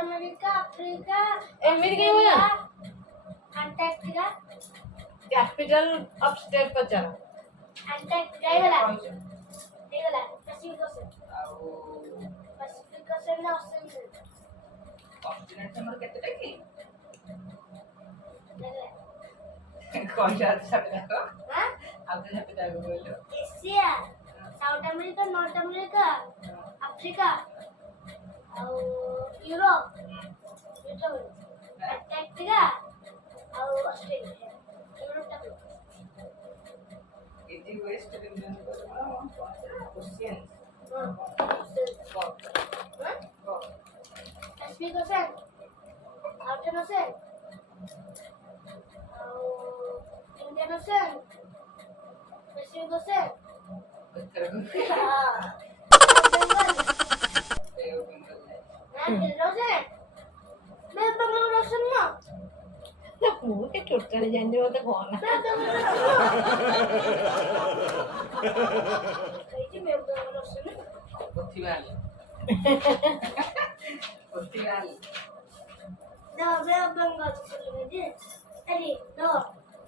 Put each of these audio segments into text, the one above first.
America, Africa, एमिरी के हुआ Antarctica, capital of state पचारा Antarctica ହେଇଗଲା Pacific Ocean ନା Ocean कॉन्टिनेंट हमर केतेटा की ହେଇଗଲା कौन सा छपटा को हां आप तो छपटा को बोलो Asia south America north America Africa ଆଉ ୟୁରୋପ अंटार्कटिका ଆଉ ଅଷ୍ଟ୍ରେଲିଆ ୟୁରୋପଟା इजी वेस्ट रिजन को ocean Pacific Ocean, Southern Ocean, Indian Ocean, Pacific Ocean, Bengal, Ocean, Bengal Ocean ना? मुंह के टोटल जानने वाला कौन है कहीं Bengal Ocean Portugal Portugal No, Bengal Ocean में अरे no,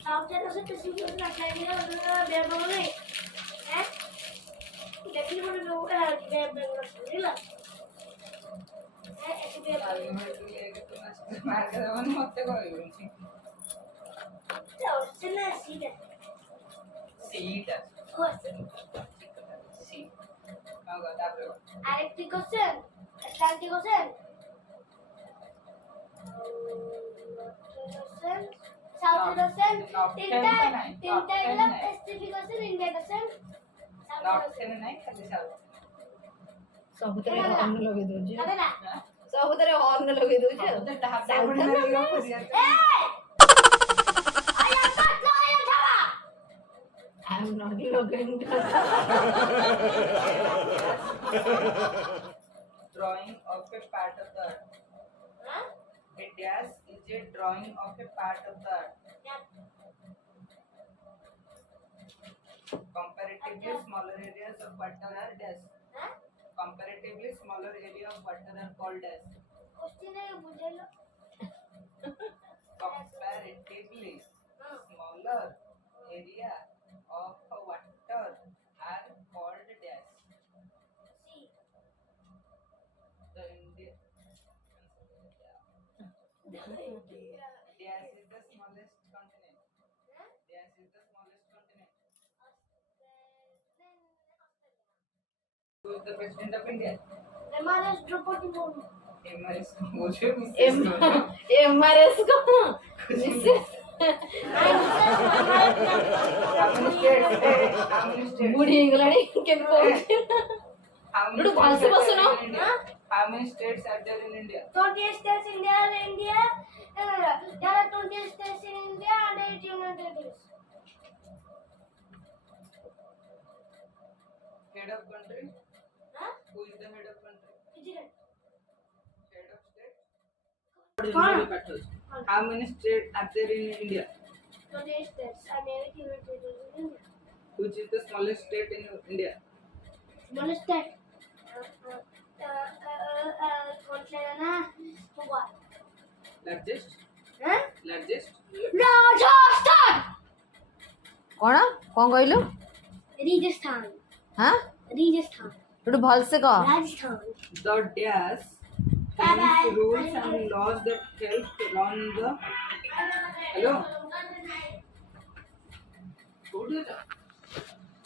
Southern Ocean Pacific Ocean Atlantic Ocean Bengal में हैं? लेकिन वो लोग Bengal Ocean नहीं ला ऐसे भी मार के मन मत कोई Ocean है सीधा सीट Ocean सीट होगा तापर Arctic Ocean, Atlantic Ocean, Southern Ocean, तीनटा इगला Pacific Ocean, Indian Ocean, north से नहीं खाली साउथ ସବୁଥିରେ ହର୍ନ ଲଗେଇ ଦଉଛି अरे ना ସବୁଥିରେ ହର୍ନ ଲଗେଇ ଦଉଛି तो ढाबे बड़ी ना लियो I am not loyal Java. I am not looking drawing of a part of the earth. Huh? A dash is a drawing of a part of the earth. Yeah. Comparatively smaller areas of water are dash. Huh? Comparatively smaller area of water are called dash. Question है मुझे लो Comparatively smaller area of water are called dash. See. The India dash is the smallest continent. Huh? Dash is the smallest continent. Who is the president of India? MRS Draupadi Murmu. MRS मुझे MRS को Mrs बुढ़ी England के coach लुडू Bhalse बसनो How many states are there in India? 28 states in India. There are 28 states in India and 8 union territories. Head of country? Huh? Who is the head of country? President. Head of state? How many states are there in India? 28 states and 8 union territories in India. Which is the smallest state in India? Smallest state. कौन सा है ना? Goa. Largest? Huh? Largest? Rajasthan. कौन कौन कहलु Rajasthan. हां Rajasthan. लुडू भलसे कह Rajasthan. The dash has rules and laws that help run the. Hello? Who did that?